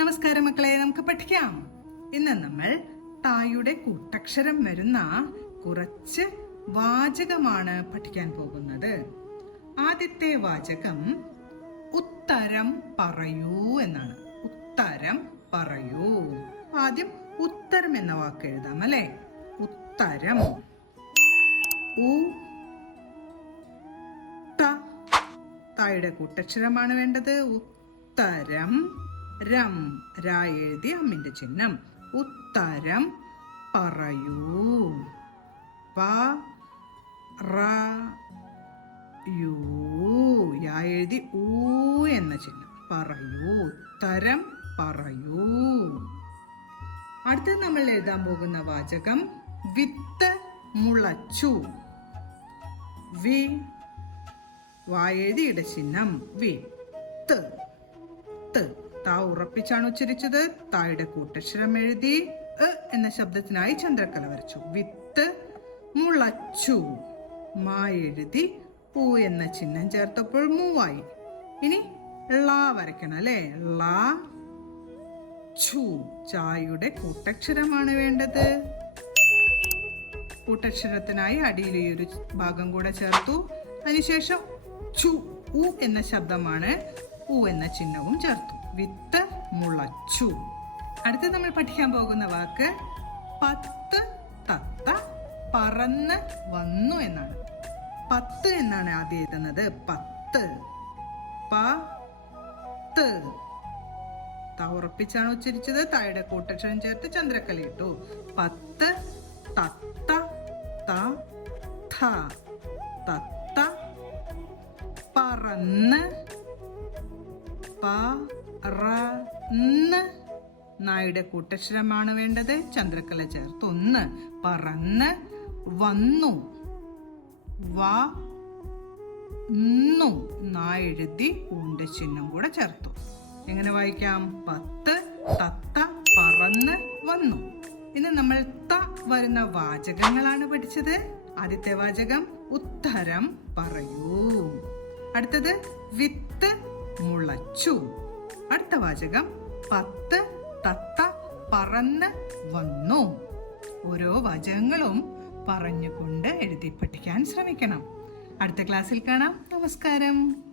നമസ്കാരം മക്കളെ, നമുക്ക് പഠിക്കാം. ഇന്ന് നമ്മൾ തായുടെ കൂട്ടക്ഷരം വരുന്ന കുറച്ച് വാചകമാണ് പഠിക്കാൻ പോകുന്നത്. ആദ്യത്തെ വാചകം ഉത്തരം പറയൂ എന്നാണ്. ഉത്തരം പറയൂ. ആദ്യം ഉത്തരം എന്ന വാക്ക് എഴുതാം അല്ലെ. ഉത്തരം. തായുടെ കൂട്ടക്ഷരമാണ് വേണ്ടത്. ഉത്തരം. രം രാ എഴുതി അമ്മിന്റെ ചിഹ്നം. ഉത്തരം പറയൂ. പറയൂ യാ എഴുതി ഊ എന്ന ചിഹ്നം. പറയൂ. ഉത്തരം പറയൂ. അടുത്തത് നമ്മൾ എഴുതാൻ പോകുന്ന വാചകം വിത്ത് മുളച്ചു. വി വാ എഴുതി ഇടച്ചിഹ്നം. വിത്ത്. താ ഉറപ്പിച്ചാണ് ഉച്ചരിച്ചത്. തായുടെ കൂട്ടക്ഷരം എഴുതി എന്ന ശബ്ദത്തിനായി ചന്ദ്രക്കല വരച്ചു. വിത്ത് മുളച്ചു. മാ എഴുതി ഊ എന്ന ചിഹ്നം ചേർത്തപ്പോൾ മൂവായി. ഇനി ള വരയ്ക്കണം അല്ലെ. ള ചു. ചായുടെ കൂട്ടക്ഷരമാണ് വേണ്ടത്. കൂട്ടക്ഷരത്തിനായി അടിയിൽ ഈ ഒരു ഭാഗം കൂടെ ചേർത്തു. അതിനുശേഷം ചു ഉ എന്ന ശബ്ദമാണ്. ഊ എന്ന ചിഹ്നവും ചേർത്തു. വിത്ത് മുളച്ചു. അടുത്ത് നമ്മൾ പഠിക്കാൻ പോകുന്ന വാക്ക് പത്ത് തത്ത പറന്ന് വന്നു എന്നാണ്. പത്ത് എന്നാണ് ആദ്യം എഴുതുന്നത്. പത്ത്. പത്ത്. താ ഉറപ്പിച്ചാണ് ഉച്ചരിച്ചത്. തായുടെ കൂട്ടക്ഷരം ചേർത്ത് ചന്ദ്രക്കല ഇട്ടു. പത്ത് തത്ത തത്ത പറന്ന് പറന്ന്. നായുടെ കൂട്ടക്ഷരമാണ് വേണ്ടത്. ചന്ദ്രക്കല ചേർത്ത്. ഒന്ന്. പറന്ന് വന്നു. വന്നു. നാ എഴുതി ഊന്റെ ചിഹ്നം കൂടെ ചേർത്തു. എങ്ങനെ വായിക്കാം? പത്ത് തത്ത പറന്ന് വന്നു. ഇന്ന് നമ്മൾ ത വരുന്ന വാചകങ്ങളാണ് പഠിച്ചത്. ആദ്യത്തെ വാചകം ഉത്തരം പറയൂ. അടുത്തത് വിത്ത് മുളച്ചു. അടുത്ത വാചകം പത്ത് തത്ത പറന്ന് വന്നു. ഓരോ വാചകങ്ങളും പറഞ്ഞുകൊണ്ട് എഴുതി പഠിക്കാൻ ശ്രമിക്കണം. അടുത്ത ക്ലാസ്സിൽ കാണാം. നമസ്കാരം.